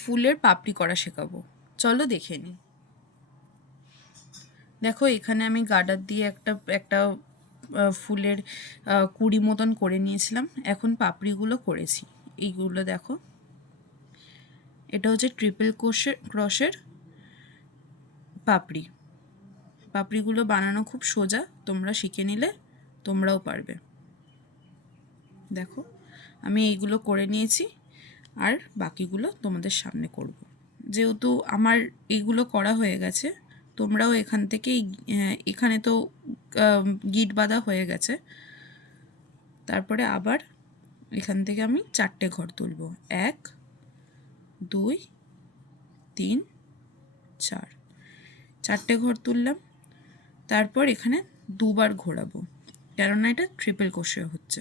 ফুলের পাপড়ি করা শেখাবো। চলো দেখে নিই। দেখো এখানে আমি গার্ডার দিয়ে একটা ফুলের কুড়ি মতন করে নিয়েছিলাম। এখন পাপড়িগুলো করেছি। এইগুলো দেখো, এটা হচ্ছে ট্রিপল ক্রশের পাপড়ি। পাপড়িগুলো বানানো খুব সোজা, তোমরা শিখে নিলে তোমরাও পারবে। দেখো আমি এইগুলো করে নিয়েছি, আর বাকিগুলো তোমাদের সামনে করব। যেহেতু আমার এইগুলো করা হয়ে গেছে, তোমরাও এখান থেকে এখানে তো গিট বাঁধা হয়ে গেছে। তারপরে আবার এখান থেকে আমি 4টে ঘর তুলব। 1 2 3 4, 4টে ঘর তুললাম। তারপর এখানে দুবার ঘোরাবো, কেননা এটা ট্রিপল ক্রোশে হচ্ছে।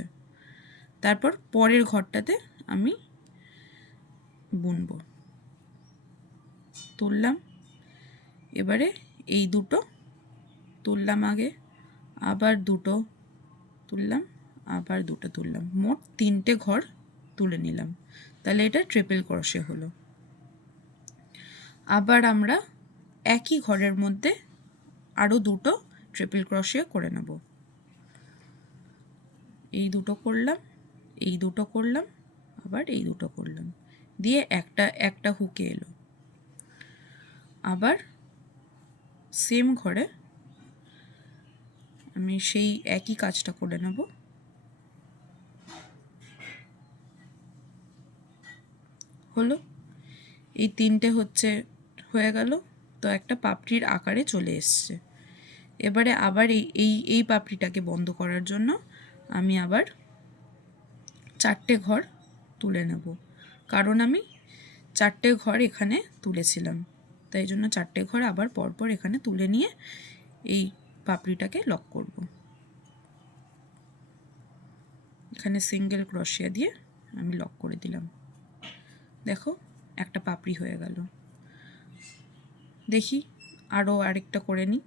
তারপর পরের ঘরটাতে আমি বুনবো। তুললাম, এবারে এই দুটো তুললাম আগে, আবার দুটো তুললাম, আবার দুটো তুললাম, মোট 3টে ঘর তুলে নিলাম। তাহলে এটা ট্রিপল ক্রোশে হলো। আবার আমরা একই ঘরের মধ্যে আরও দুটো ট্রিপল ক্রোশে করে নেব। এই দুটো করলাম, এই দুটো করলাম, আবার এই দুটো করলাম, দিয়ে একটা হুকে এলো। আবার সেম ঘরে আমি সেই একই কাজটা করে নেব। হলো, এই 3টে হয়ে গেল। তো একটা পাপড়ির আকারে চলে এসছে। এবারে আবার এই পাপড়িটাকে বন্ধ করার জন্য আমি আবার 4টে ঘর তুলে নেব, কারণ আমি 4টে ঘর এখানে তুলেছিলাম। তাই জন্য 4টে ঘর আবার পরপর এখানে তুলে নিয়ে এই পাপড়িটাকে লক করব। এখানে সিঙ্গেল ক্রোশিয়া দিয়ে আমি লক করে দিলাম। দেখো একটা পাপড়ি হয়ে গেল। দেখি আরও আরেকটা করে নিই।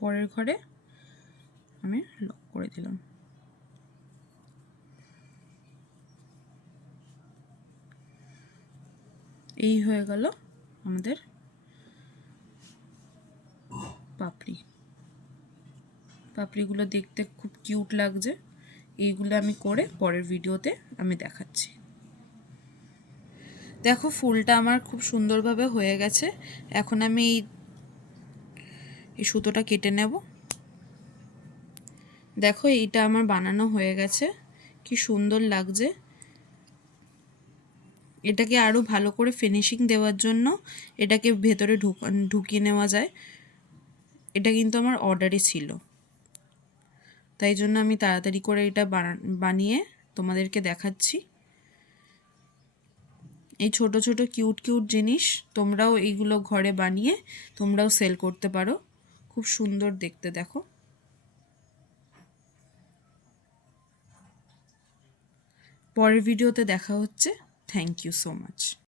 পরের ঘরে আমি লক করে দিলাম। এই হয়ে গেল আমাদের পাপড়িগুলো দেখতে খুব কিউট লাগছে। এইগুলো আমি করে পরের ভিডিওতে আমি দেখাচ্ছি। দেখো ফুলটা আমার খুব সুন্দরভাবে হয়ে গেছে। এখন আমি এই সুতোটা কেটে নেব। দেখো এইটা আমার বানানো হয়ে গেছে, কি সুন্দর লাগছে। এটাকে আরও ভালো করে ফিনিশিং দেওয়ার জন্য এটাকে ভেতরে ঢুকিয়ে নেওয়া যায়। এটা কিন্তু আমার অর্ডারে ছিল, তাই জন্য আমি তাড়াতাড়ি করে এটা বানিয়ে তোমাদেরকে দেখাচ্ছি। এই ছোট ছোট কিউট কিউট জিনিস তোমরাও এইগুলো ঘরে বানিয়ে তোমরাও সেল করতে পারো। খুব সুন্দর দেখতে। দেখো, পরের ভিডিওতে দেখা হচ্ছে। Thank you so much.